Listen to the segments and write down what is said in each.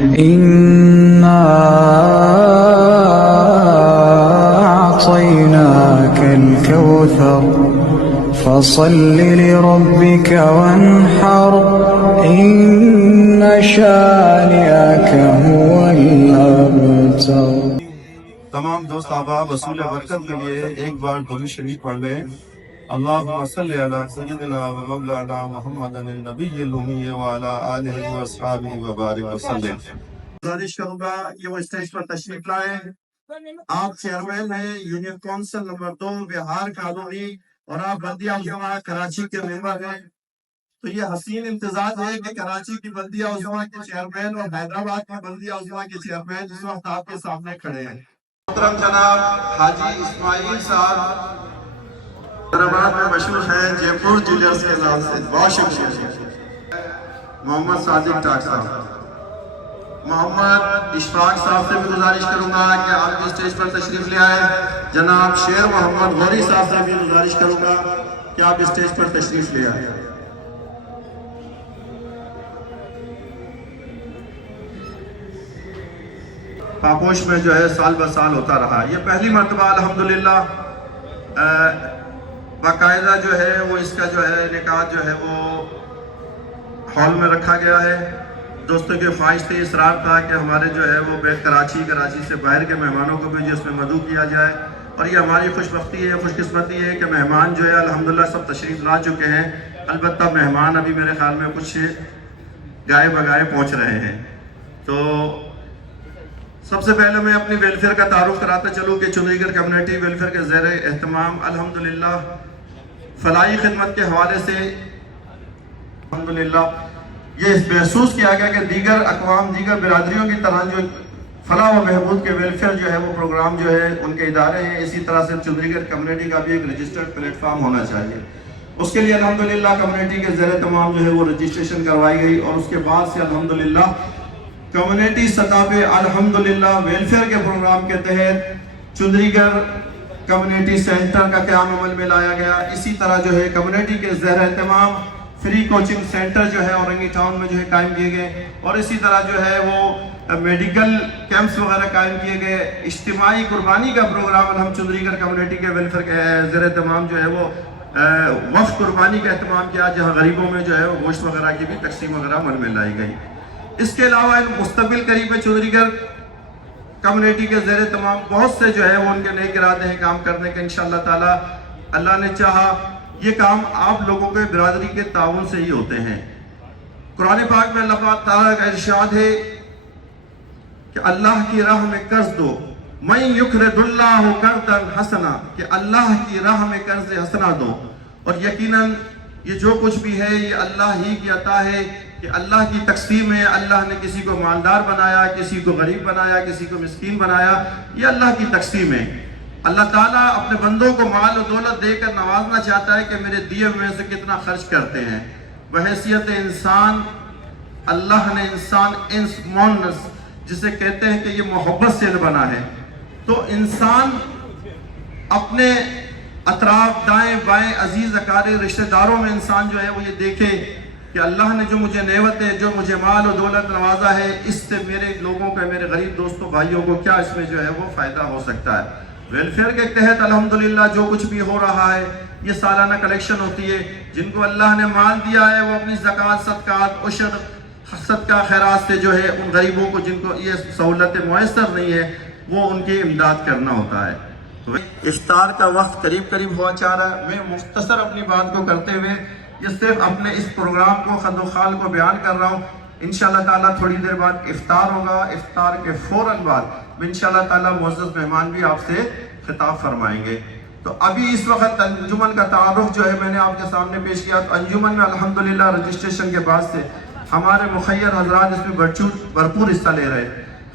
إنا أعطيناك الكوثر فصل لربك وانحر إن شانئك هو الأبتر. تمام دوست احباب وصول برکت کے لیے ایک بار درود شریف پڑھ لیں. اللہم صلی علی سیدنا و مولانا محمد النبی الامی وعلی آلہ و اصحابہ وبارک وسلم. گزارش کروں گا کہ وہ اسٹیج پر تشریف لائیں. آپ چیئرمین ہیں یونین کونسل نمبر 2 بہار کالونی اور آپ بلدیہ عظمیٰ کراچی کے ممبر ہیں. تو یہ حسین امتزاج ہے کہ کراچی کی بلدیہ عظمیٰ کے چیئرمین اور حیدرآباد کی بلدیہ عظمیٰ کے چیئرمین اس وقت آپ کے سامنے کھڑے ہیں. محترم جناب حاجی اسماعیل صاحب حیدرآباد میں مشہور ہیں جے پور جولیئرز کے نام سے، بہت شکریہ. محمد صادق ٹاک صاحب، محمد اشفاق صاحب سے بھی گزارش کروں گا کہ آپ کے اسٹیج پر تشریف لے آئے. جناب شیر محمد غوری صاحب سے بھی گزارش کروں گا کہ آپ اسٹیج پر تشریف لے آئے. پاپوش میں جو ہے سال بہ سال ہوتا رہا. یہ پہلی مرتبہ الحمدللہ باقاعدہ جو ہے وہ اس کا جو ہے نکاح جو ہے وہ ہال میں رکھا گیا ہے. دوستوں کی خواہش تھی، اصرار تھا کہ ہمارے جو ہے وہ کراچی سے باہر کے مہمانوں کو بھی اس میں مدعو کیا جائے. اور یہ ہماری خوش بختی ہے، خوش قسمتی ہے کہ مہمان جو ہے الحمدللہ سب تشریف لا چکے ہیں. البتہ مہمان ابھی میرے خیال میں کچھ گائے بگائے پہنچ رہے ہیں. تو سب سے پہلے میں اپنی ویلفیئر کا تعارف کراتا چلوں کہ چندری گڑھ کمیونٹی ویلفیئر کے زیر اہتمام الحمدللہ فلاحی خدمت کے حوالے سے الحمدللہ یہ محسوس کیا گیا کہ دیگر اقوام، دیگر برادریوں کی طرح جو فلاح و بہبود کے ویلفیئر جو ہے وہ پروگرام جو ہے ان کے ادارے ہیں، اسی طرح سے چندری گڑھ کمیونٹی کا بھی ایک رجسٹرڈ پلیٹ فارم ہونا چاہیے. اس کے لیے الحمدللہ کمیونٹی کے زیر اہتمام جو ہے وہ رجسٹریشن کروائی گئی اور اس کے بعد سے الحمدللہ کمیونٹی سطح پہ الحمدللہ ویلفیئر کے پروگرام کے تحت چندری گڑھ کمیونٹی سینٹر کا قیام عمل میں لایا گیا. اسی طرح جو ہے کمیونٹی کے زیر اہتمام فری کوچنگ سینٹر جو ہے اورنگی ٹاؤن میں جو ہے قائم کیے گئے اور اسی طرح جو ہے وہ میڈیکل کیمپس وغیرہ قائم کیے گئے. اجتماعی قربانی کا پروگرام الحمد چندری گڑھ کمیونٹی کے ویلفیئر کے زیر اہتمام جو ہے وہ وقف قربانی کا اہتمام کیا، جہاں غریبوں میں جو ہے وہ گوشت وغیرہ کی بھی تقسیم وغیرہ عمل میں لائی گئی. اس کے علاوہ مستقبل قریب میں چندری گڑھ کمیونٹی کے زیر تمام بہت سے جو ہے وہ ان کے نیک ارادے ہیں کام کرنے کے. انشاءاللہ تعالی اللہ نے چاہا یہ کام آپ لوگوں کے برادری کے تعاون سے ہی ہوتے ہیں. قرآن پاک میں اللہ تعالیٰ کا ارشاد ہے کہ اللہ کی راہ میں قرض دو، مَن یُقْرِضُ اللَّهُ قَرْضًا حَسَنًا، کہ اللہ کی راہ میں قرض حسنہ دو. اور یقیناً یہ جو کچھ بھی ہے یہ اللہ ہی کی عطا ہے کہ اللہ کی تقسیم ہے. اللہ نے کسی کو مالدار بنایا، کسی کو غریب بنایا، کسی کو مسکین بنایا، یہ اللہ کی تقسیم ہے. اللہ تعالیٰ اپنے بندوں کو مال و دولت دے کر نوازنا چاہتا ہے کہ میرے دیے میں سے کتنا خرچ کرتے ہیں. بحیثیت انسان اللہ نے انسان انس مونس جسے کہتے ہیں کہ یہ محبت سے بنا ہے. تو انسان اپنے اطراف دائیں بائیں عزیز اقارب رشتہ داروں میں انسان جو ہے وہ یہ دیکھے کہ اللہ نے جو مجھے نعمت ہے، جو مجھے مال و دولت نوازا ہے، اس سے میرے لوگوں کا، میرے غریب دوستوں بھائیوں کو کیا اس میں جو ہے وہ فائدہ ہو سکتا ہے. ویلفیئر کے تحت الحمدللہ جو کچھ بھی ہو رہا ہے یہ سالانہ کلیکشن ہوتی ہے. جن کو اللہ نے مال دیا ہے وہ اپنی زکوٰۃ، صدقات، عشر، صدقہ خیرات سے جو ہے ان غریبوں کو جن کو یہ سہولتیں میسر نہیں ہے وہ ان کی امداد کرنا ہوتا ہے. افطار کا وقت قریب ہوا چاہ رہا ہے. میں مختصر اپنی بات کو کرتے ہوئے یہ صرف اپنے اس پروگرام کو خد و خال کو بیان کر رہا ہوں. انشاءاللہ تعالیٰ تھوڑی دیر بعد افطار ہوگا. افطار کے فوراً بعد انشاءاللہ تعالیٰ معزز مہمان بھی آپ سے خطاب فرمائیں گے. تو ابھی اس وقت انجمن کا تعارف جو ہے میں نے آپ کے سامنے پیش کیا. تو انجمن میں الحمدللہ رجسٹریشن کے بعد سے ہمارے مخیر حضرات اس میں بھرپور حصہ لے رہے.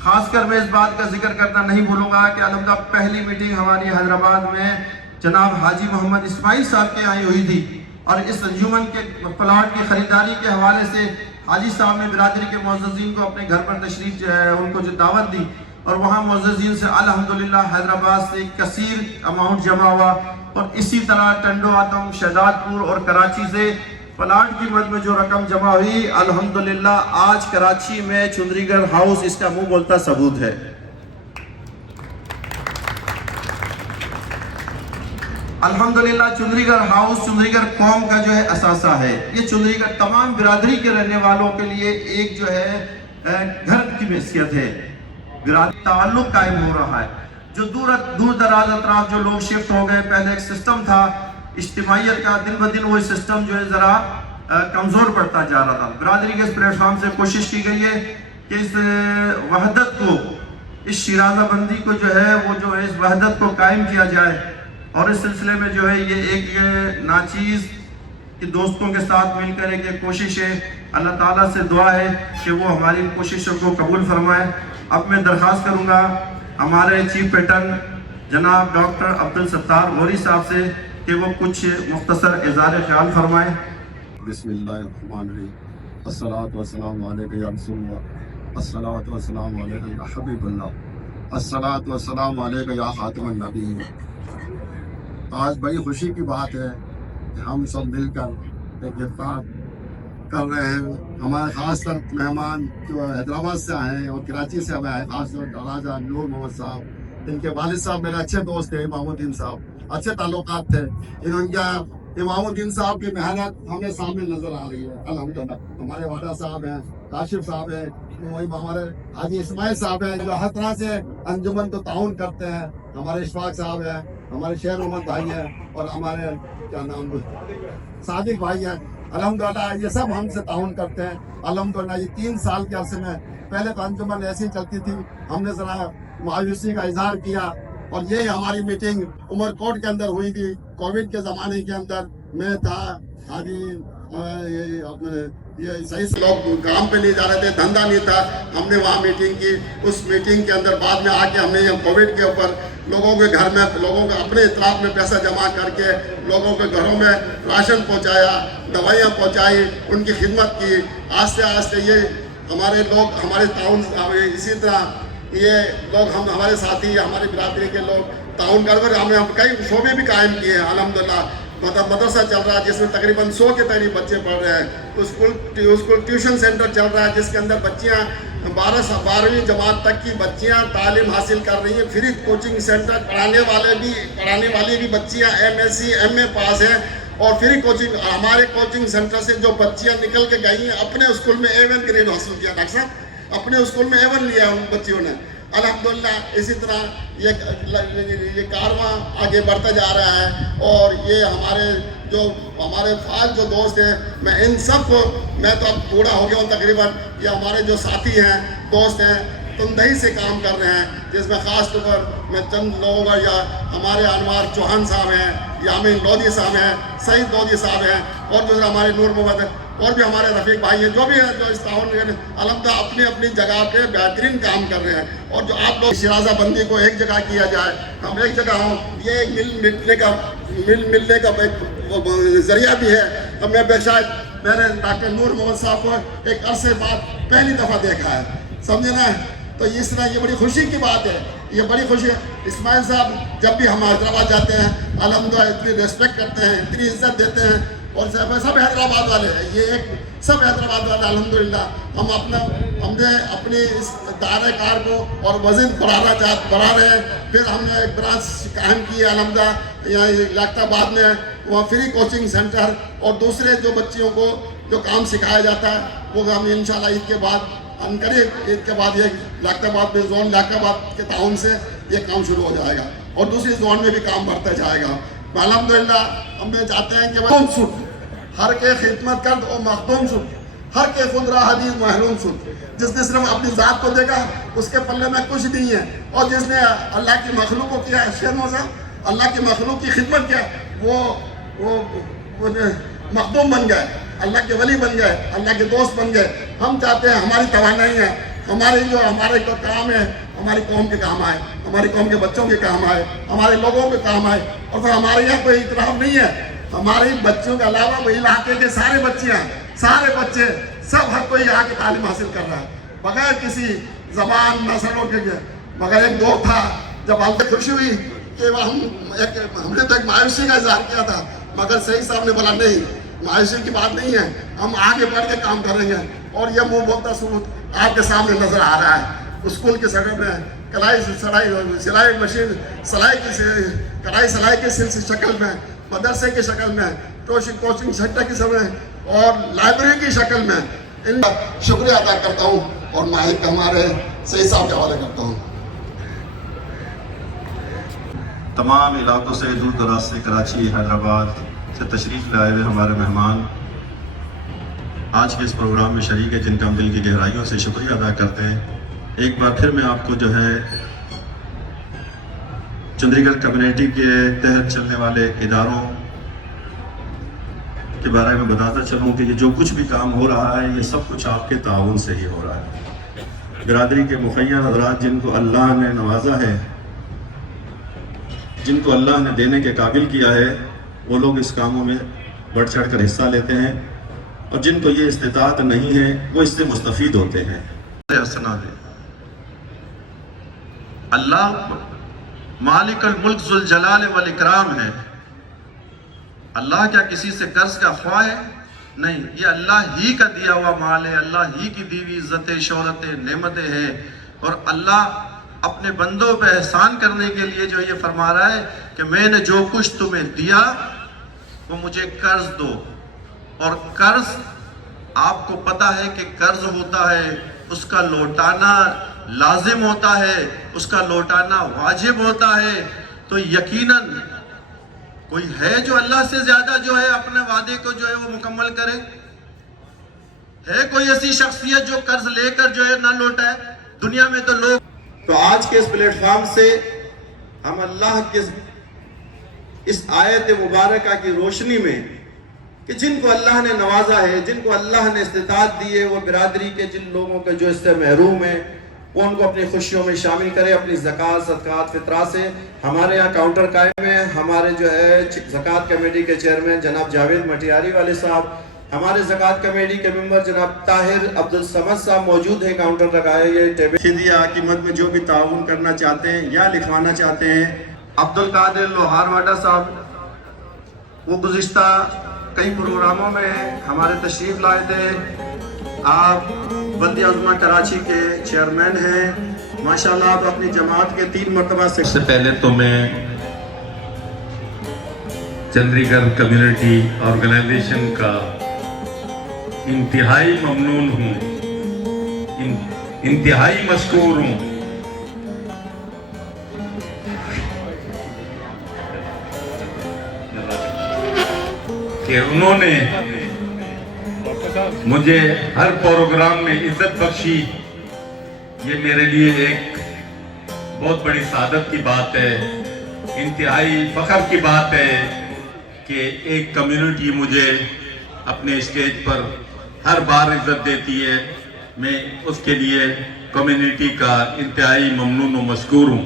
خاص کر میں اس بات کا ذکر کرنا نہیں بھولوں گا کہ الحمدللہ پہلی میٹنگ ہماری حیدرآباد میں جناب حاجی محمد اسماعیل صاحب کے آئی ہوئی تھی اور اس انجمن کے پلاٹ کی خریداری کے حوالے سے حاجی صاحب نے برادری کے معززین کو اپنے گھر پر تشریف ان کو جو دعوت دی اور وہاں معززین سے الحمدللہ حیدرآباد سے کثیر اماؤنٹ جمع ہوا اور اسی طرح ٹنڈو آتم، شہزاد پور اور کراچی سے پلاٹ کی مد میں جو رقم جمع ہوئی الحمدللہ آج کراچی میں چندری گڑھ ہاؤس اس کا منہ بولتا ثبوت ہے. الحمدللہ چندری گڑھ ہاؤس چندری گڑھ قوم کا جو ہے اثاثہ ہے. یہ چندری گڑھ تمام برادری کے رہنے والوں کے لیے ایک جو ہے گھر کی حیثیت ہے. برادری تعلق قائم ہو رہا ہے. جو دور دراز اطراف جو لوگ شفٹ ہو گئے، پہلے ایک سسٹم تھا اجتماعیت کا، دن بہ دن وہ سسٹم جو ہے ذرا کمزور پڑتا جا رہا تھا. برادری کے اس پلیٹ فارم سے کوشش کی گئی ہے کہ اس وحدت کو، اس شیرازہ بندی کو جو ہے وہ جو ہے اس وحدت کو قائم کیا جائے. اور اس سلسلے میں جو ہے یہ ایک ناچیز کے دوستوں کے ساتھ مل کر ایک کوشش ہے. اللہ تعالیٰ سے دعا ہے کہ وہ ہماری کوششوں کو قبول فرمائے. اب میں درخواست کروں گا ہمارے چیف پیٹرن جناب ڈاکٹر عبدالستار غوری صاحب سے کہ وہ کچھ مختصر اظہار خیال فرمائیں. بسم اللہ الرحمن الرحیم. الصلاۃ والسلام علیکم یا رسول اللہ، الصلاۃ والسلام علیکم یا حبیب اللہ، الصلاۃ والسلام علیکم یا خاتم النبیین. آج بڑی خوشی کی بات ہے کہ ہم سب مل کر ایک افطار کر رہے ہیں. ہمارے خاص طور مہمان جو حیدرآباد سے آئے ہیں اور کراچی سے ہمیں آئے، خاص طور راجہ نور محمد صاحب، ان کے والد صاحب میرے اچھے دوست تھے، امام الدین صاحب، اچھے تعلقات تھے. ان کا امام الدین صاحب کی محنت ہمیں سامنے نظر آ رہی ہے الحمدللہ. ہمارے والدہ صاحب ہیں، کاشف صاحب ہیں، وہی ہمارے حاجی اسماعیل صاحب ہیں جو ہر طرح سے انجمن کو تعاون کرتے ہیں. ہمارے اشفاق صاحب ہیں، ہمارے شیر محمد بھائی ہیں، اور ہمارے کیا نام صادق بھائی ہیں. الحمدللہ یہ سب ہم سے تعاون کرتے ہیں. الحمدللہ یہ 3 سال کے عرصے میں پہلے تو انجمن ایسی چلتی تھی، ہم نے ذرا مایوسی کا اظہار کیا، اور یہ ہماری میٹنگ عمر کوٹ کے اندر ہوئی تھی کووڈ کے زمانے کے اندر. میں تھا یہ صحیح سے لوگ کام پہ نہیں جا رہے تھے، دھندا نہیں تھا، ہم نے وہاں میٹنگ کی. اس میٹنگ کے اندر بعد میں آ کے ہم نے یہ کووڈ کے اوپر لوگوں کے گھر میں، لوگوں کے اپنے اطراف میں پیسہ جمع کر کے لوگوں کے گھروں میں راشن پہنچایا، دوائیاں پہنچائی، ان کی خدمت کی. آہستہ آہستہ یہ ہمارے لوگ، ہمارے تعاون، اسی طرح یہ لوگ ہمارے ساتھی، ہماری برادری کے لوگ تعاون کر ہم نے کئی شعبے بھی قائم کیے ہیں الحمدللہ. مدرسہ چل رہا ہے جس میں تقریباً 100 کے قریب بچے پڑھ رہے ہیں. اسکول ٹیوشن سینٹر چل رہا ہے جس کے اندر بچیاں 12ویں جماعت تک کی بچیاں تعلیم حاصل کر رہی ہیں. فری کوچنگ سینٹر، پڑھانے والی بھی بچیاں MSc MA پاس ہیں، اور فری کوچنگ. ہمارے کوچنگ سینٹر سے جو بچیاں نکل کے گئی ہیں اپنے اسکول میں A1 گریڈ حاصل کیا. ڈاکٹر صاحب اپنے اسکول میں A1 لیا ان بچیوں نے الحمدللہ. اسی طرح یہ کارواں آگے بڑھتا جا رہا ہے. اور یہ ہمارے فعال جو دوست ہیں، میں ان سب کو، میں تو اب بوڑھا ہو گیا ہوں تقریباً، یہ ہمارے جو ساتھی ہیں، دوست ہیں، تندہی سے کام کر رہے ہیں، جس میں خاص طور پر میں چند لوگوں کا، یا ہمارے انوار چوہان صاحب ہیں، یامین لودھی صاحب ہیں، سعید لودھی صاحب ہیں، اور دوسرا ہمارے نور محمد ہیں، اور بھی ہمارے رفیق بھائی ہیں، جو بھی ہیں جو اس تعاون میں الحمدللہ اپنی اپنی جگہ پہ بہترین کام کر رہے ہیں. اور جو آپ لوگ شیرازہ بندی کو ایک جگہ کیا جائے، ہم ایک جگہ ہوں، یہ ایک ملنے کا ذریعہ بھی ہے. تو میں بے شک میں نے ڈاکٹر نور محمد صاحب کو ایک عرصے بعد پہلی دفعہ دیکھا ہے، سمجھے نا. تو اس طرح یہ بڑی خوشی کی بات ہے، یہ بڑی خوشی ہے. اسماعیل صاحب جب بھی ہم حیدرآباد جاتے ہیں الحمدللہ اتنی ریسپیکٹ کرتے ہیں، اتنی عزت دیتے ہیں، اور سب حیدرآباد والے ہیں، یہ ایک سب حیدرآباد والے الحمدللہ. ہم نے اپنی اس دائرہ کار کو اور وزن بڑھا رہے ہیں. پھر ہم نے ایک برانچ قائم کی ہے الحمدللہ یہاں لیاقت آباد میں، وہاں فری کوچنگ سینٹر، اور دوسرے جو بچیوں کو جو کام سکھایا جاتا ہے وہ ہم انشاءاللہ عید کے بعد ہم قریب عید کے بعد یہ لیاقت آباد میں زون لیاقت آباد کے تعاون سے یہ کام شروع ہو جائے گا، اور دوسری زون میں بھی کام بڑھتا جائے گا الحمدللہ. ہم یہ چاہتے ہیں کہ ہر کے خدمت کرد اور مخدوم شد، ہر کے خود را حدیث محروم شد. جس نے صرف اپنی ذات کو دیکھا اس کے پلے میں کچھ نہیں ہے، اور جس نے اللہ کی مخلوق کو کیا، اللہ کی مخلوق کی خدمت کیا، وہ مخدوم بن گئے، اللہ کے ولی بن گئے، اللہ کے دوست بن گئے. ہم چاہتے ہیں ہماری توانائی ہے، ہمارے جو کام ہے ہماری قوم کے کام آئے، ہماری قوم کے بچوں کے کام آئے، ہمارے لوگوں کے کام آئے. اور پھر ہمارے یہاں کوئی اطراف نہیں ہے، ہماری بچوں کے علاوہ وہ علاقے کے سارے بچے سب ہر کوئی یہاں کی تعلیم حاصل کر رہا ہے بغیر کسی زبان نسلوں کے. مگر ایک دور تھا جب ہم سے خوشی ہوئی کہ ہم نے تو ایک مایوسی کا اظہار کیا تھا، مگر صحیح صاحب نے بولا نہیں، मायूसी की बात नहीं है, हम आगे बढ़ के काम करेंगे। और ये मुंह बोलता सबूत आपके सामने नजर आ रहा है। स्कूल की शक्ल में सिलाई मशीन सिलाई की शक्ल में, मदरसे की शक्ल में, कोचिंग सेंटर की समय और लाइब्रेरी की शक्ल में इनका शुक्रिया अदा करता हूँ और माहिक हमारे सही साहब के हवाले करता हूँ। तमाम इलाकों से, दूर दराज से, कराची, हैदराबाद से तशरीफ़ लाए हुए हमारे मेहमान आज के इस प्रोग्राम में शरीक है, जिनका हम दिल की गहराइयों से शुक्रिया अदा करते हैं। एक बार फिर मैं आपको जो है चंडीगढ़ कम्युनिटी के तहत चलने वाले इदारों के बारे में बताता चलूँ कि ये जो कुछ भी काम हो रहा है ये सब कुछ आपके ताउन से ही हो रहा है। बिरादरी के मुखैया हज़रात जिनको अल्लाह ने नवाजा है, जिनको अल्लाह ने देने के काबिल किया है, वो लोग इस कामों में बढ़ चढ़ कर हिस्सा लेते हैं और जिनको ये इस्तिताअत नहीं है वो इससे मुस्तफ़ीद होते हैं। अल्लाह मालिकुल मुल्क जुल जलाल वल इकराम है। अल्लाह क्या किसी से कर्ज का ख्वाह है? नहीं, ये अल्लाह ही का दिया हुआ माल है, अल्लाह ही की दी हुई इज्जतें, शोहरतें, नेमतें हैं। और अल्लाह अपने बंदों पे एहसान करने के लिए जो ये फरमा रहा है कि मैंने जो कुछ तुम्हें दिया वो मुझे कर्ज दो। और कर्ज आपको पता है कि कर्ज होता है, उसका लौटाना लाजिम होता है, उसका लौटाना वाजिब होता है। तो यकीनन कोई है जो अल्लाह से ज्यादा जो है अपने वादे को जो है वो मुकम्मल करे? है कोई ऐसी शख्सियत जो कर्ज लेकर जो है ना लौटाए? दुनिया में तो लोग। तो आज के इस प्लेटफॉर्म से हम अल्लाह के इस आयत मुबारका की रोशनी में कि जिनको अल्लाह ने नवाजा है, जिनको अल्लाह ने इस्तिताअत दी है, वो बिरादरी के जिन लोगों के जो इससे महरूम है वो उनको अपनी खुशियों में शामिल करे, अपनी ज़कात, सदक़ात, फितरा से। हमारे यहाँ काउंटर कायम है। हमारे जो है ज़कात कमेटी के चेयरमैन जनाब जावेद मटियारी वाले साहब, हमारे ज़कात कमेटी के मेंबर जनाब ताहिर अब्दुल समद साहब मौजूद है काउंटर लगाए। ये टेबल खिदिया की मद में जो भी ताउन करना चाहते हैं या लिखवाना चाहते हैं, अब्दुल कादिर लोहारवाडा साहब वो गुज़िश्ता कई प्रोग्रामों में हमारे तशरीफ़ लाए थे। आप बल्दिया उज़्मा कराची के चेयरमैन हैं माशाल्लाह। आप अपनी जमात के 3 मरतबा से। सबसे पहले तो मैं चंडीगढ़ कम्युनिटी ऑर्गेनाइजेशन का इंतहाई ममनून हूँ, इंतहाई मशकूर हूँ कि उन्होंने मुझे हर प्रोग्राम में इज्जत बख्शी। ये मेरे लिए एक बहुत बड़ी सादत की बात है, इंतहाई फख्र की बात है कि एक कम्युनिटी मुझे अपने स्टेज पर हर बार इज्जत देती है। मैं उसके लिए कम्युनिटी का इंतहाई ममनून व मशकूर हूँ।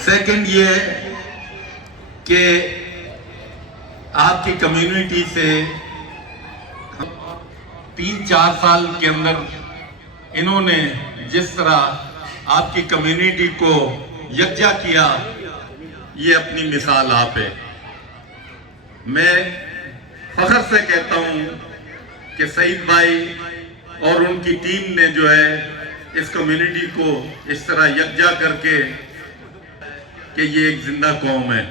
सेकंड ये कि आपकी कम्युनिटी से 3-4 साल के अंदर इन्होंने जिस तरह आपकी कम्युनिटी को यकजा किया, ये अपनी मिसाल आप है। मैं फख्र से कहता हूँ कि सईद भाई और उनकी टीम ने जो है इस कम्युनिटी को इस तरह यकजा करके कि ये एक जिंदा कौम है।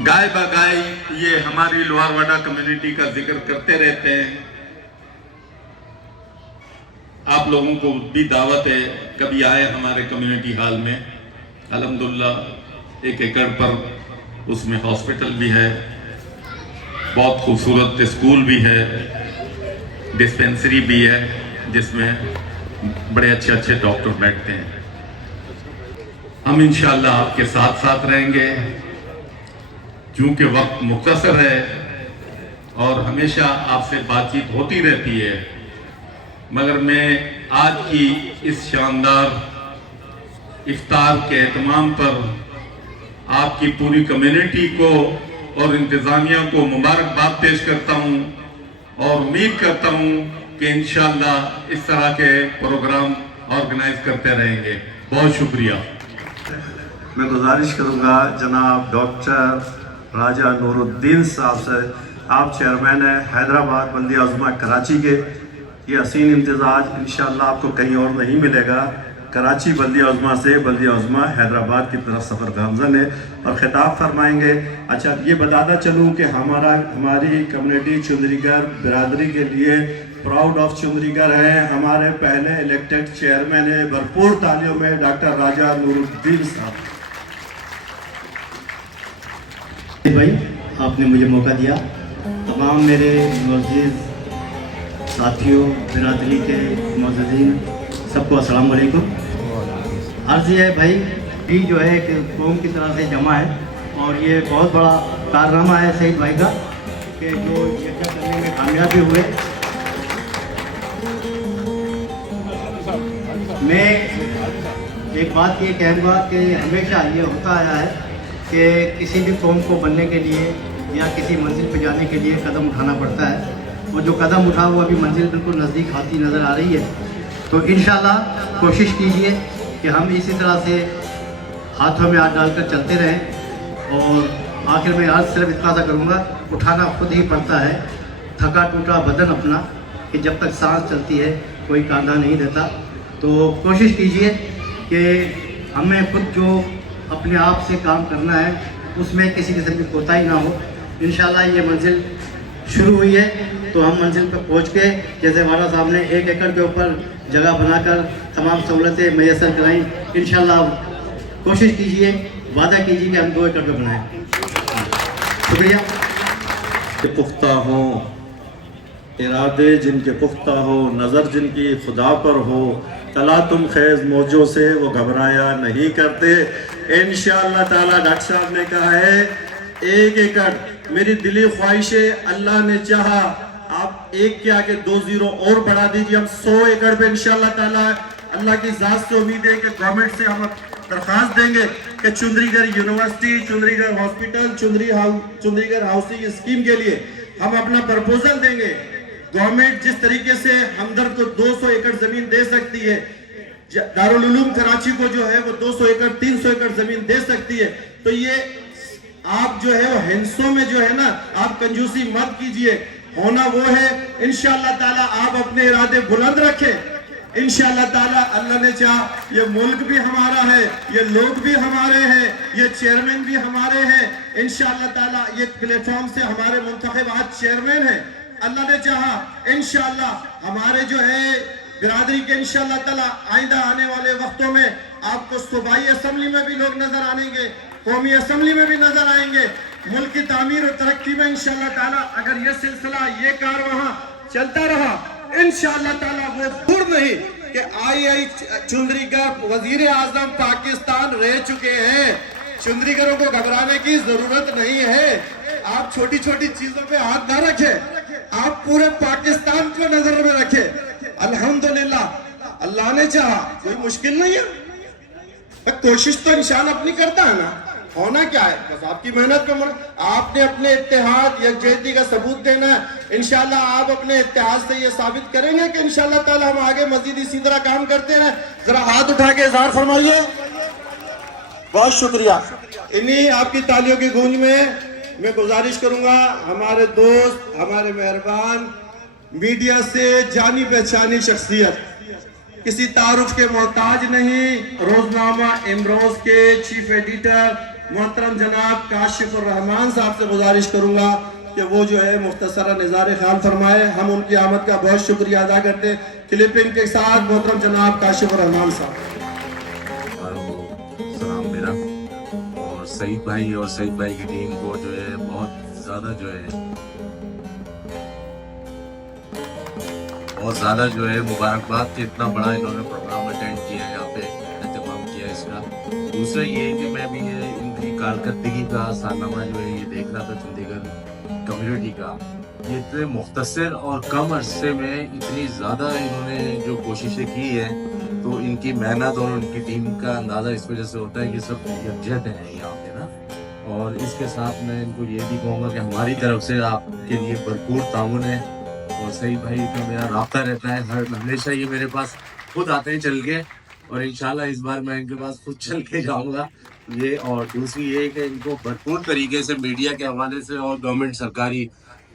गाय बगाय ये हमारी लोहारवाडा कम्युनिटी का जिक्र करते रहते हैं। आप लोगों को भी दावत है, कभी आए हमारे कम्युनिटी हॉल में। अल्हम्दुलिल्लाह 1 एकड़ पर उसमें हॉस्पिटल भी है, बहुत खूबसूरत स्कूल भी है, डिस्पेंसरी भी है जिसमें बड़े अच्छे अच्छे डॉक्टर बैठते हैं। हम इंशाअल्लाह आपके साथ साथ रहेंगे। चूंकि वक्त मुख्तसर है और हमेशा आपसे बातचीत होती रहती है, मगर मैं आज की इस शानदार इफ्तार के एहतमाम पर आपकी पूरी कम्युनिटी को और इंतज़ामिया को मुबारकबाद पेश करता हूँ और उम्मीद करता हूँ कि इंशाअल्लाह इस तरह के प्रोग्राम ऑर्गेनाइज करते रहेंगे। बहुत शुक्रिया। मैं गुजारिश करूँगा जनाब डॉक्टर राजा नूरुद्दीन साहब से, आप चेयरमैन हैं हैदराबाद बल्दिया उज़्मा कराची के, ये हसीन इम्तिज़ाज इंशाअल्लाह आपको कहीं और नहीं मिलेगा। कराची बल्दिया उज़्मा से बल्दिया उज़्मा हैदराबाद की तरफ सफ़र गामज़न है और ख़िताब फरमाएंगे। अच्छा, ये बताता चलूँ कि हमारी कम्युनिटी चुंदरीगर बिरादरी के लिए प्राउड ऑफ चुंदरीगर हैं, हमारे पहले इलेक्टेड चेयरमैन है, भरपूर तालियों में डॉक्टर राजा नूरुद्दीन साहब। भाई आपने मुझे मौका दिया, तमाम मेरे मुअज़्ज़िज़ साथियों, बिरादरी के मुअज़्ज़िज़ीन, सबको अस्सलाम वालेकुम। अर्ज़ ये है भाई, ये जो है एक कौम की तरह से जमा है और ये बहुत बड़ा कारनामा है सईद भाई का कि जो यज्ञ करने में कामयाबी हुए। मैं एक बात ये कहूँगा कि हमेशा ये होता आया है कि किसी भी कौम को बनने के लिए या किसी मंजिल पर जाने के लिए कदम उठाना पड़ता है, और जो कदम उठा वो अभी मंजिल बिल्कुल नज़दीक आती नज़र आ रही है। तो इंशाअल्लाह कोशिश कीजिए कि हम इसी तरह से हाथों में हाथ डालकर चलते रहें। और आखिर में आज सिर्फ इतना सा करूँगा, उठाना खुद ही पड़ता है, थका टूटा बदन अपना, कि जब तक सांस चलती है कोई कांधा नहीं देता। तो कोशिश कीजिए कि हमें खुद जो अपने आप से काम करना है उसमें किसी किस्म की कोताही ना हो। इंशाल्लाह ये मंजिल शुरू हुई है तो हम मंजिल पर पहुंच के, जैसे वाला साहब ने 1 एकड़ के ऊपर जगह बनाकर तमाम सहूलतें मैसर कराई, इंशाल्लाह कोशिश कीजिए, वादा कीजिए कि हम 2 एकड़ पे बनाएं। शुक्रिया। पुख्ता हो इरादे जिनके पुख्ता हो, नज़र जिनकी खुदा पर हो, तला तुम खैज़ मौजों से वो घबराया नहीं करते। इंशाअल्लाह ताला डॉक्टर साहब ने कहा है 1 एकड़, मेरी दिली ख्वाहिश है, अल्लाह ने चाहा आप 1 के आगे 2 ज़ीरो और बढ़ा दीजिए, हम 100 एकड़ पे इंशाअल्लाह ताला, अल्लाह की ज़ात से उम्मीद है कि गवर्नमेंट से हम दरख्वास्त देंगे कि Chundrigar university, Chundrigar hospital, Chundrigar housing scheme के लिए हम अपना प्रपोजल देंगे। गवर्नमेंट जिस तरीके से हमदर्द को 200 एकड़ जमीन दे सकती है, दारुल उलूम कराची को जो है वो 200 एकड़ 300 एकड़ जमीन दे सकती है, तो ये आप जो है वो हिस्सों में जो है ना, आप कंजूसी मत कीजिए, होना वो है। इंशाअल्लाह ताला आप अपने इरादे बुलंद रखें। इंशाअल्लाह ताला अल्लाह ने चाहा ये मुल्क भी हमारा है, ये लोग भी हमारे हैं, ये चेयरमैन भी हमारे हैं। इंशाअल्लाह ताला ये प्लेटफॉर्म से हमारे मुंतखब आज चेयरमैन है। अल्लाह ने चाहा इंशाअल्लाह हमारे जो है बिरादरी के इंशाअल्लाह ताला आइंदा आने वाले वक्तों में आपको सूबाई असम्बली में भी लोग नजर आएंगे, कौमी असम्बली में भी नजर आएंगे। मुल्क की तामीर और तरक्की में इंशाअल्लाह ताला अगर ये सिलसिला, ये कारवां चलता रहा, इंशाअल्लाह ताला वो दूर नहीं कि आई चुंदरीगर वजीर आजम पाकिस्तान रह चुके हैं। चुंदरीगरों को घबराने की जरूरत नहीं है। आप छोटी छोटी चीजों पे हाथ न रखें, आप पूरे पाकिस्तान को नजर में रखें। अल्हम्दुलिल्लाह अल्लाह ने चाहा, कोई मुश्किल नहीं है, कोशिश तो इंसान अपनी करता है ना, होना क्या है, बस आपकी मेहनत पे आपने अपने इत्तेहाद यकजहती का सबूत देना है। इंशाल्लाह आप अपने इत्तेहाद से ये साबित करेंगे कि इंशाल्लाह ताला हम आगे मजीद इसी तरह काम करते हैं। जरा हाथ उठा के इज़हार फरमाइए। बहुत शुक्रिया। इन्हीं आपकी तालियों की गूंज में मैं गुजारिश करूंगा, हमारे दोस्त, हमारे मेहरबान, मीडिया से जानी पहचानी शख्सियत, किसी तारुफ के मोहताज नहीं, रोजनामा इमरोज के चीफ एडिटर मोहतरम जनाब काशिफुर रहमान साहब से गुजारिश करूंगा कि वो जो है मुख्तसरा निज़ार ख्याल फरमाए। हम उनकी आमद का बहुत शुक्रिया अदा करते हैं। क्लिपिंग के साथ मोहतरम जनाब काशिफुर रहमान साहब। सलाम मेरा और सईद भाई और सईद भाई की टीम को जो है बहुत ज़्यादा जो है मुबारकबाद कि इतना बड़ा इन्होंने प्रोग्राम अटेंड किया, यहाँ पे एहतमाम किया इसका। दूसरा ये है कि मैं भी इनकी कारकर्दगी का सारनामा जो है ये देख रहा था चंडीगढ़ कम्युनिटी का। ये इतने मुख्तसर और कम अरसे में इतनी ज़्यादा इन्होंने जो कोशिशें की हैं, तो इनकी मेहनत और उनकी टीम का अंदाज़ा इस वजह से होता है कि सब यकजहत हैं यहाँ पे ना। और इसके साथ मैं इनको ये भी कहूँगा कि हमारी तरफ से आपके लिए भरपूर ताउन है। और सईद भाई का मेरा राब्ता रहता है, हमेशा ये मेरे पास खुद आते हैं चल के, और इंशाल्लाह इस बार मैं इनके पास खुद चल के जाऊंगा ये। और दूसरी ये कि इनको भरपूर तरीके से मीडिया के हवाले से और गवर्नमेंट सरकारी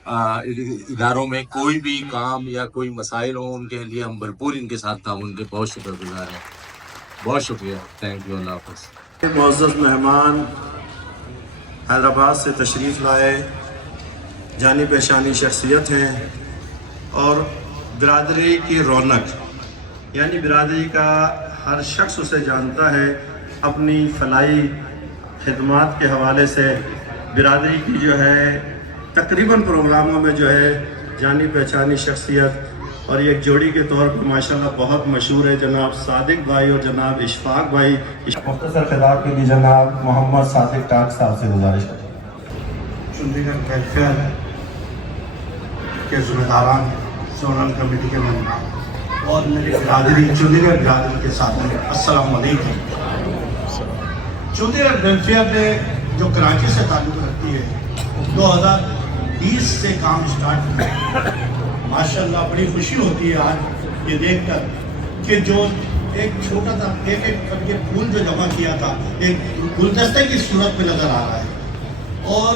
इदारों में कोई भी काम या कोई मसाइल हो, उनके लिए हम भरपूर इनके साथ ताउन के बहुत शुक्रगुजार हैं। बहुत शुक्रिया, थैंक यू, अल्लाह हाफ़िज़। मुअज़्ज़ज़ मेहमान हैदराबाद से तशरीफ़ लाए, जानी पहचानी शख्सियत हैं और बिरादरी की रौनक, यानी बिरादरी का हर शख्स उसे जानता है। अपनी फलाई खिदमात के हवाले से बिरादरी की जो है तकरीबन प्रोग्रामों में जो है जानी पहचानी शख्सियत और एक जोड़ी के तौर पर माशाल्लाह बहुत मशहूर है जनाब सादिक भाई और जनाब इशफाक भाई। मुख्तसर खिताब के लिए जनाब मोहम्मद सादिक टाक साहब से गुजारिश करता हूँ। चुंडीगढ़ वेलफेयर के ज़िम्मेदारान, सोनल कमेटी के मेंबर और मेरी बिरादरी चुंडीगढ़ बिरादरी के साथ में अस्सलाम वालेकुम। चुंडीगढ़ वेलफेयर ने जो कराची से ताल्लुक़ रखती है 2020 से काम स्टार्ट किया। माशाल्लाह बड़ी खुशी होती है आज ये देखकर कि जो एक छोटा सा एक करके फूल जो जमा किया था एक गुलदस्ते की सूरत में नज़र आ रहा है। और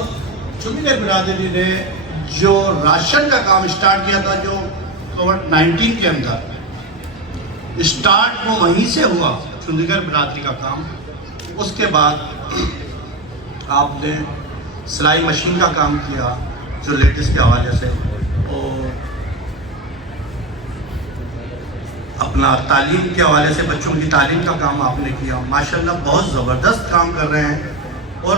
चुंडीगढ़ बिरादरी ने जो राशन का काम स्टार्ट किया था जो कोविड-19 के अंदर स्टार्ट वो वहीं से हुआ चुंडीगढ़ बिरादरी का काम। उसके बाद आपने सिलाई मशीन का काम किया जो लेडीज़ के हवाले से, और अपना तालीम के हवाले से बच्चों की तालीम का काम आपने किया। माशाल्लाह बहुत ज़बरदस्त काम कर रहे हैं। और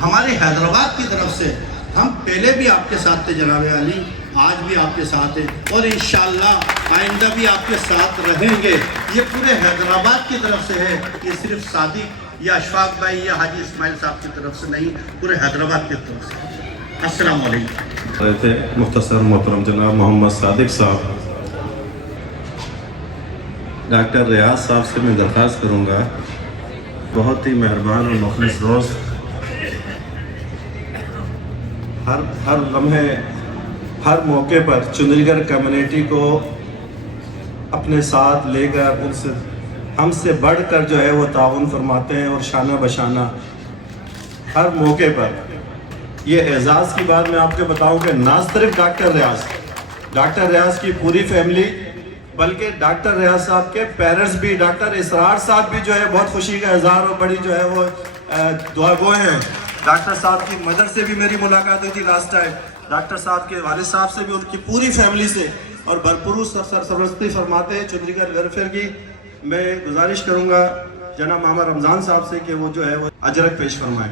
हमारे हैदराबाद की तरफ से हम पहले भी आपके साथ थे जनाब अली, आज भी आपके साथ हैं और इंशाअल्लाह आइंदा भी आपके साथ रहेंगे। ये पूरे हैदराबाद की तरफ से है, ये सिर्फ सादिक या अशफाक भाई या हाजी इस्माइल साहब की तरफ से नहीं, पूरे हैदराबाद की तरफ से। अस्सलाम वालेकुम। रहते मुख्तसर मोहतरम जनाब मोहम्मद सादिक साहब, डॉक्टर रियाज साहब से मैं दरख्वास्त करूँगा, बहुत ही मेहरबान और मुखलिस दोस्त, हर लम्हे हर मौके पर चुंडीगढ़ कम्युनिटी को अपने साथ लेकर उनसे हमसे बढ़कर जो है वो ताउन फरमाते हैं और शाना बशाना हर मौके पर। ये एजाज़ की बात मैं आपको बताऊं कि ना सिर्फ डॉक्टर रियाज की पूरी फैमिली, बल्कि डॉक्टर रियाज साहब के पेरेंट्स भी, डॉक्टर इसरार साहब भी जो है बहुत खुशी का इजहार और बड़ी जो है वो दुआगो हैं। डॉक्टर साहब की मदर से भी मेरी मुलाकात हुई थी लास्ट टाइम, डॉक्टर साहब के वालिद साहब से भी, उनकी पूरी फैमिली से, और भरपूर सरपरस्ती फरमाते हैं चुंडीगढ़ वेलफेयर की। मैं गुजारिश करूंगा जनाब मोहम्मद रमज़ान साहब से कि वो जो है वो अजरक पेश फरमाएं।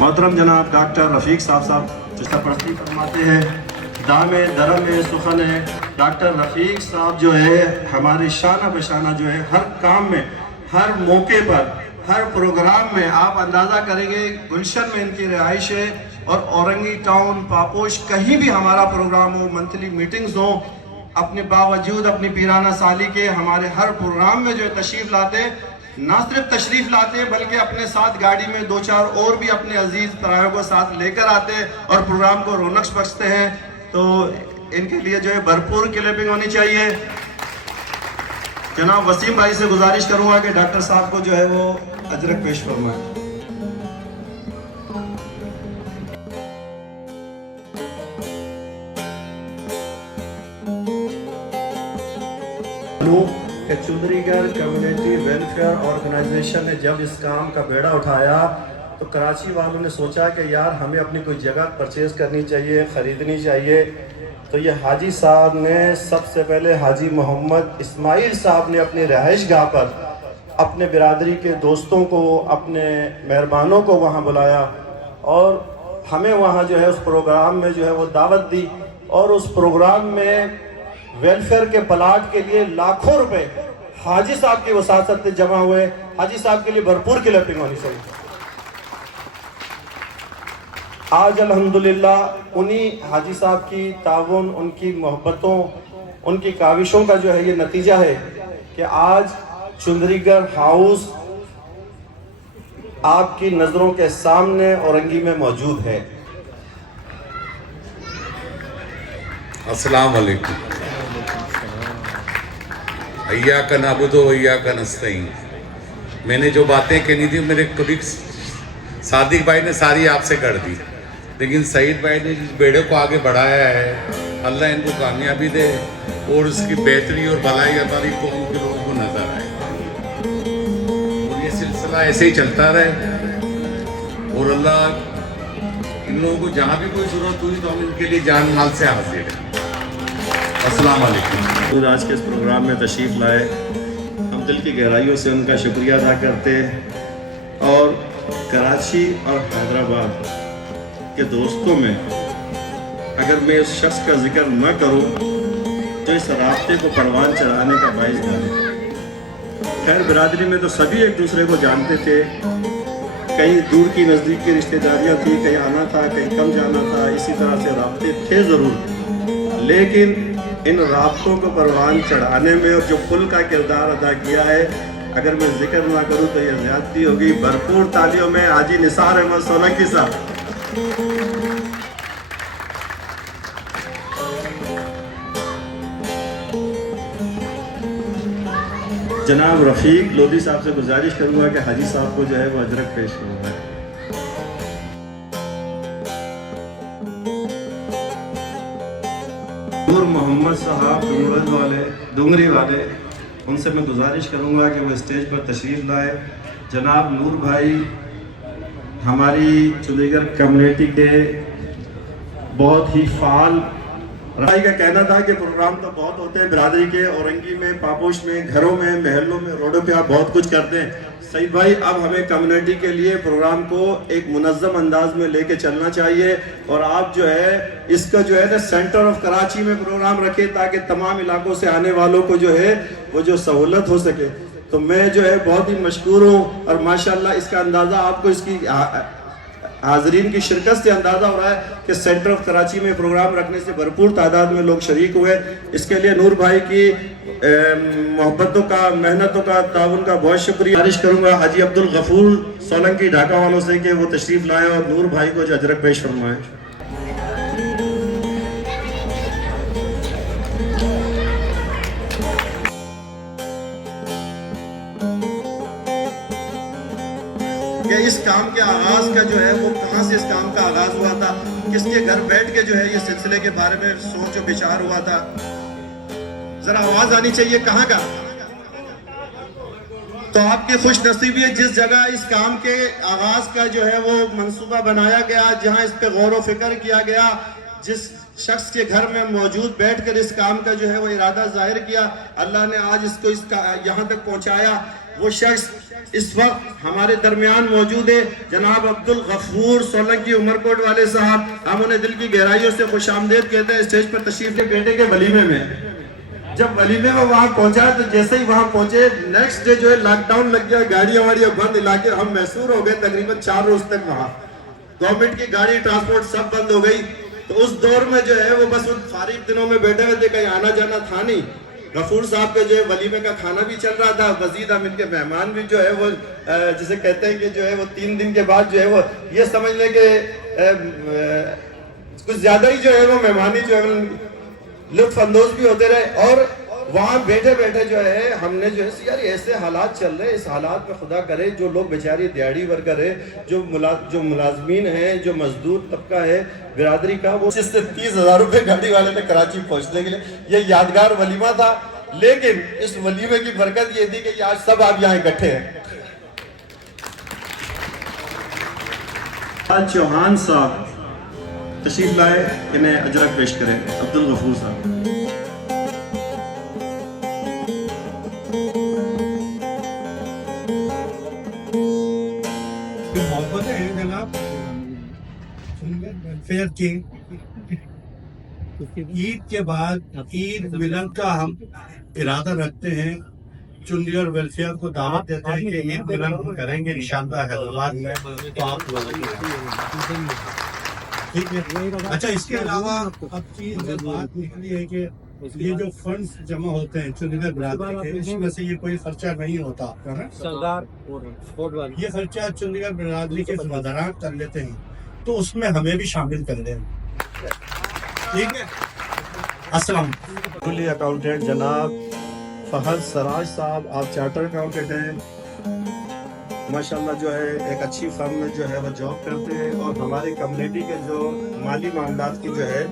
मोहतरम जनाब डॉक्टर रफ़ीक साहब जो सरपरस्ती फरमाते हैं, दामे दरम सुखन है। डॉक्टर रफ़ीक साहब जो है हमारे शाना बशाना जो है हर काम में, हर मौके पर, हर प्रोग्राम में, आप अंदाज़ा करेंगे गुलशन में इनकी रिहाइश है और औरंगी टाउन, पापोश, कहीं भी हमारा प्रोग्राम हो, मंथली मीटिंग्स हो, अपने बावजूद अपनी पीराना साली के हमारे हर प्रोग्राम में जो है तशरीफ़ लाते, ना सिर्फ तशरीफ़ लाते बल्कि अपने साथ गाड़ी में 2-4 और भी अपने अजीज़ परायों को साथ लेकर आते और प्रोग्राम को रौनक बख्शते हैं। तो इनके लिए जो है भरपूर क्लैपिंग होनी चाहिए। जनाब वसीम भाई से गुजारिश करूंगा कि डॉक्टर साहब को जो है वो अजरक पेश फरमाएं। कि चुंडीगढ़ कम्युनिटी वेलफेयर ऑर्गेनाइजेशन ने जब इस काम का बेड़ा उठाया तो कराची वालों ने सोचा कि यार हमें अपनी कोई जगह परचेज़ करनी चाहिए, ख़रीदनी चाहिए। तो ये हाजी साहब ने सबसे पहले हाजी मोहम्मद इस्माइल साहब ने अपनी रहाइश गाह पर अपने बिरादरी के दोस्तों को, अपने मेहरबानों को वहाँ बुलाया और हमें वहाँ जो है उस प्रोग्राम में जो है वो दावत दी। और उस प्रोग्राम में वेलफेयर के प्लाट के लिए लाखों रुपए हाजी साहब की वसासत से जमा हुए। हाजी साहब के लिए भरपूर क्लैपिंग होनी चाहिए। आज अल्हम्दुलिल्लाह उन्हीं हाजी साहब की ताउन, उनकी मोहब्बतों, उनकी काविशों का जो है ये नतीजा है कि आज चुंडीगढ़ हाउस आपकी नज़रों के सामने औरंगी में मौजूद है। अस्सलाम वालेकुम। इय्याका नअबुदु व इय्याका नस्तईन। मैंने जो बातें कहनी थी मेरे कभी सादिक भाई ने सारी आपसे कर दी, लेकिन सईद भाई ने जिस बेड़े को आगे बढ़ाया है, अल्लाह इनको कामयाबी दे और उसकी बेहतरी और भलाई हमारी कौम के लोगों को नजर आए और ये सिलसिला ऐसे ही चलता रहे और अल्लाह इन लोगों को जहाँ भी कोई जरूरत हुई तो हम इनके लिए जान माल से हाजिर हैं। अस्सलाम वालेकुम। आज के इस प्रोग्राम में तशरीफ़ लाए, हम दिल की गहराइयों से उनका शुक्रिया अदा करते हैं और कराची और हैदराबाद के दोस्तों में अगर मैं उस शख्स का जिक्र न करूं तो इस रास्ते को परवान चढ़ाने का बाइस बने। खैर बिरादरी में तो सभी एक दूसरे को जानते थे, कहीं दूर की नज़दीक की रिश्तेदारियां थी, कहीं आना था कहीं कम जाना था, इसी तरह से रास्ते थे ज़रूर, लेकिन इन रास्तों को परवान चढ़ाने में और जो पुल का किरदार अदा किया है, अगर मैं जिक्र ना करूं तो यह ज़्यादती होगी। भरपूर तालियों में हाजी निसार अहमद सोलंकी साहब। जनाब रफ़ीक लोधी साहब से गुजारिश करूंगा कि हाजी साहब को जो है वो अजरक पेश करूंगा। नूर मोहम्मद साहब डूंगरी वाले, उनसे मैं गुजारिश करूंगा कि वो स्टेज पर तशरीफ़ लाए। जनाब नूर भाई हमारी चंडीगढ़ कम्युनिटी के बहुत ही फाल भाई का कहना था कि प्रोग्राम तो बहुत होते हैं बिरादरी के, औरंगी में, पापोश में, घरों में, महलों में, रोडों पे आप बहुत कुछ करते हैं। सईद भाई अब हमें कम्युनिटी के लिए प्रोग्राम को एक मुनज़्ज़म अंदाज में लेके चलना चाहिए और आप जो है इसका जो है ना सेंटर ऑफ कराची में प्रोग्राम रखें ताकि तमाम इलाकों से आने वालों को जो है वो जो सहूलत हो सके। तो मैं जो है बहुत ही मशकूर हूँ और माशाल्लाह इसका अंदाज़ा आपको इसकी हाजरीन की शिरकत से अंदाज़ा हो रहा है कि सेंटर ऑफ कराची में प्रोग्राम रखने से भरपूर तादाद में लोग शरीक हुए। इसके लिए नूर भाई की मोहब्बतों का, मेहनतों का, ताउन का बहुत शुक्रिया। गुजारिश करूंगा हाजी अब्दुल गफूर सोलंकी ढाका वालों से कि वो तशरीफ़ लाएं और नूर भाई को जो अजरक पेश फरमाएं। कि इस काम के आगाज का जो है वो कहाँ से इस काम का आगाज हुआ था, किसके घर बैठ के जो है ये सिलसिले के बारे में सोच और विचार हुआ था। जरा आवाज आनी चाहिए कहाँ का। तो आपकी खुश नसीबी है जिस जगह इस काम के आगाज का जो है वो मंसूबा बनाया गया, जहाँ इस पे गौर व फिक्र किया गया, जिस शख्स के घर में मौजूद बैठकर इस काम का जो है वो इरादा जाहिर किया, अल्लाह ने आज इसको यहाँ तक पहुँचाया। वो शख्स इस वक्त हमारे दरमियान मौजूद है, जनाब अब्दुल गफूर सोलंकी उमरकोट वाले साहब। हम उन्हें दिल की गहराइयों से खुशामदीद कहते हैं। स्टेज पर तशरीफ ले बेटे के वलीमे में, जब वलीमे में वहाँ पहुंचा तो जैसे ही वहाँ पहुंचे नेक्स्ट डे जो है लॉकडाउन लग गया, गाड़ियाँ वाड़ियाँ बंद, इलाके हम महसूर हो गए तकरीबन 4 रोज तक। वहाँ गवर्नमेंट की गाड़ी ट्रांसपोर्ट सब बंद हो गई। तो उस दौर में जो है वो बस उन फारिग दिनों में बैठे हुए थे, कहीं आना जाना था नहीं। गफूर साहब के जो है वलीमे का खाना भी चल रहा था, वजीद अमीन के मेहमान भी जो है वो जिसे कहते हैं कि जो है वो 3 दिन के बाद जो है वो ये समझ लें कि कुछ ज्यादा ही जो है वो मेहमानी जो है लुत्फ अंदोज भी होते रहे। और वहाँ बैठे बैठे जो है हमने जो है यार ऐसे हालात चल रहे, इस हालात में खुदा करे जो लोग बेचारी दिहाड़ी वर्कर है, जो मुलाजमीन हैं, जो मजदूर तबका है बिरादरी का, वो 30,000 रुपये गाड़ी वाले ने कराची पहुँचने के लिए, ये यादगार वलीमा था। लेकिन इस वलीमे की बरकत ये थी कि आज सब आप यहाँ इकट्ठे हैं। चौहान साहब तशरीफ लाए, इन्हें अजरक पेश करें। अब्दुल गफूर साहब। मोहब्बत है जनाब वेलफेयर की, ईद के बाद ईद मिलन का हम इरादा रखते हैं। चुंडीगढ़ वेलफेयर को दावत देते हैं कि ईद मिलन करेंगे इंशाअल्लाह हैदराबाद में। तो आप ठीक है। अच्छा, इसके अलावा अब चीज बात निकली है कि ये जो फंड्स जमा होते हैं चंडीगढ़ बिरादरी के, इसमें से ये कोई खर्चा नहीं होता, ये खर्चा चंडीगढ़ बिरादरी के ज़िम्मेदार कर लेते हैं, तो उसमें हमें भी शामिल कर लें। ठीक है। अस्सलाम। कुली अकाउंटेंट जनाब फहद सराज साहब, आप चार्टर अकाउंटेंट हैं, माशाल्लाह जो है एक अच्छी फर्म में जो है वो जॉब करते हैं और हमारी कम्युनिटी के जो माली मामलात की जो है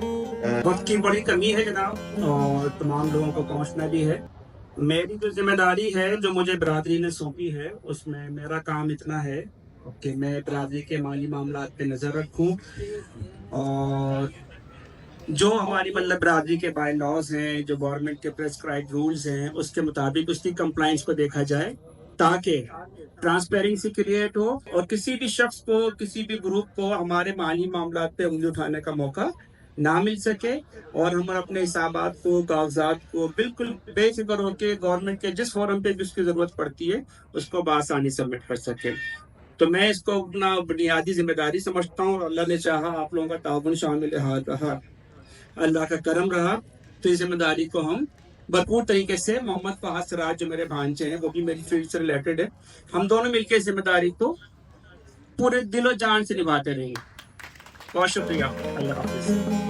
वक्त की बड़ी कमी है जनाब और तमाम लोगों को पहुंचना भी है। मेरी जो जिम्मेदारी है जो मुझे बरादरी ने सौंपी है उसमें मेरा काम इतना है कि मैं बरादरी के माली मामलात पे नज़र रखूं और जो हमारी मतलब बरादरी के बाय लॉज हैं, जो गवर्नमेंट के प्रेस्क्राइब रूल्स हैं, उसके मुताबिक उसकी कंप्लाइंस को देखा जाए ताकि ट्रांसपेरेंसी क्रिएट हो और किसी भी शख्स को, किसी भी ग्रुप को हमारे माली मामलात पे उंगली उठाने का मौका ना मिल सके और हम अपने हिसाबात को, कागजात को बिल्कुल बेफिक्र होकर गवर्नमेंट के जिस फोरम पे भी उसकी ज़रूरत पड़ती है उसको बआसानी सबमिट कर सके। तो मैं इसको अपना बुनियादी जिम्मेदारी समझता हूँ और अल्लाह ने चाहा आप लोगों का ताउन शामिल हाल रहा, अल्लाह का करम रहा, तो इस जिम्मेदारी को हम भरपूर तरीके से, मोहम्मद फहद सराज जो मेरे भांजे हैं वो भी मेरी फील्ड से रिलेटेड है, हम दोनों मिलकर इस जिम्मेदारी को पूरे दिलो जान से निभाते रहेंगे। बहुत शुक्रिया, अल्लाह हाफिज़।